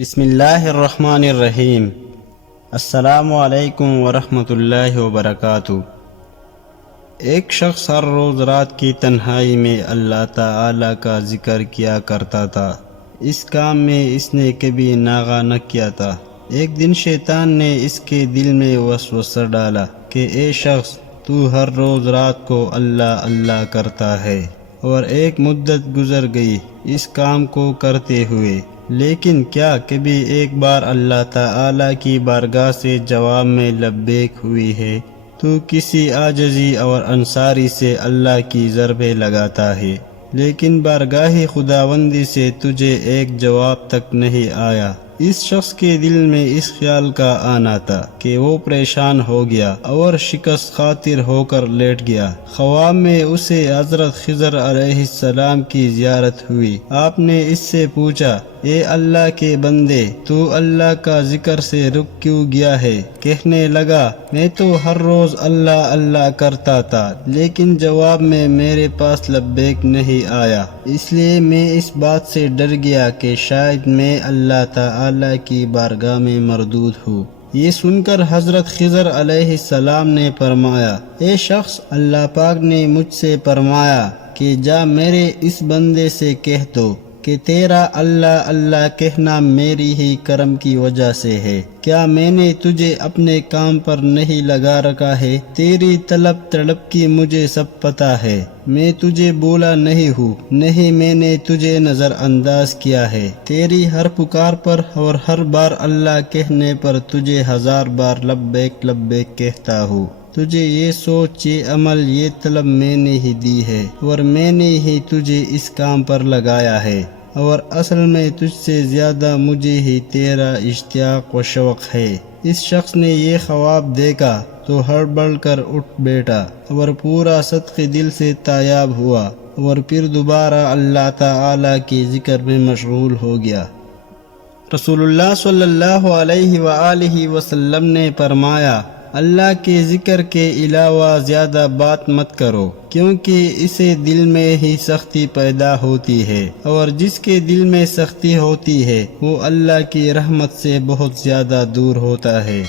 بسم اللہ الرحمن الرحیم۔ السلام علیکم ورحمۃ اللہ وبرکاتہ۔ ایک شخص ہر روز رات کی تنہائی میں اللہ تعالی کا ذکر کیا کرتا تھا۔ اس کام میں اس نے کبھی ناغہ نہ کیا تھا۔ ایک دن شیطان نے اس کے دل میں وسوسہ ڈالا کہ اے شخص، تو ہر روز رات کو اللہ اللہ کرتا ہے، اور ایک مدت گزر گئی اس کام کو کرتے ہوئے، لیکن کیا کبھی ایک بار اللہ تعالی کی بارگاہ سے جواب میں لبیک ہوئی ہے؟ تو کسی عاجزی اور انصاری سے اللہ کی ضربیں لگاتا ہے، لیکن بارگاہ خداوندی سے تجھے ایک جواب تک نہیں آیا۔ اس شخص کے دل میں اس خیال کا آنا تھا کہ وہ پریشان ہو گیا اور شکست خاطر ہو کر لیٹ گیا۔ خواب میں اسے حضرت خضر علیہ السلام کی زیارت ہوئی۔ آپ نے اس سے پوچھا، اے اللہ کے بندے، تو اللہ کا ذکر سے رک کیوں گیا ہے؟ کہنے لگا، میں تو ہر روز اللہ اللہ کرتا تھا، لیکن جواب میں میرے پاس لبیک نہیں آیا، اس لیے میں اس بات سے ڈر گیا کہ شاید میں اللہ تعالی کی بارگاہ میں مردود ہوں۔ یہ سن کر حضرت خضر علیہ السلام نے فرمایا، اے شخص، اللہ پاک نے مجھ سے فرمایا کہ جا میرے اس بندے سے کہہ دو کہ تیرا اللہ اللہ کہنا میری ہی کرم کی وجہ سے ہے۔ کیا میں نے تجھے اپنے کام پر نہیں لگا رکھا ہے؟ تیری طلب تڑپ کی مجھے سب پتہ ہے۔ میں تجھے بولا نہیں ہوں، نہیں میں نے تجھے نظر انداز کیا ہے۔ تیری ہر پکار پر اور ہر بار اللہ کہنے پر تجھے 1000 بار لبیک لبیک کہتا ہوں۔ تجھے یہ سوچ، یہ عمل، یہ طلب میں نے ہی دی ہے، اور میں نے ہی تجھے اس کام پر لگایا ہے، اور اصل میں تجھ سے زیادہ مجھے ہی تیرا اشتیاق و شوق ہے۔ اس شخص نے یہ خواب دیکھا تو ہڑبڑ کر اٹھ بیٹھا اور پورا صدقے دل سے تایاب ہوا، اور پھر دوبارہ اللہ تعالی کے ذکر میں مشغول ہو گیا۔ رسول اللہ صلی اللہ علیہ وآلہ وسلم نے فرمایا، اللہ کے ذکر کے علاوہ زیادہ بات مت کرو، کیونکہ اسے دل میں ہی سختی پیدا ہوتی ہے، اور جس کے دل میں سختی ہوتی ہے وہ اللہ کی رحمت سے بہت زیادہ دور ہوتا ہے۔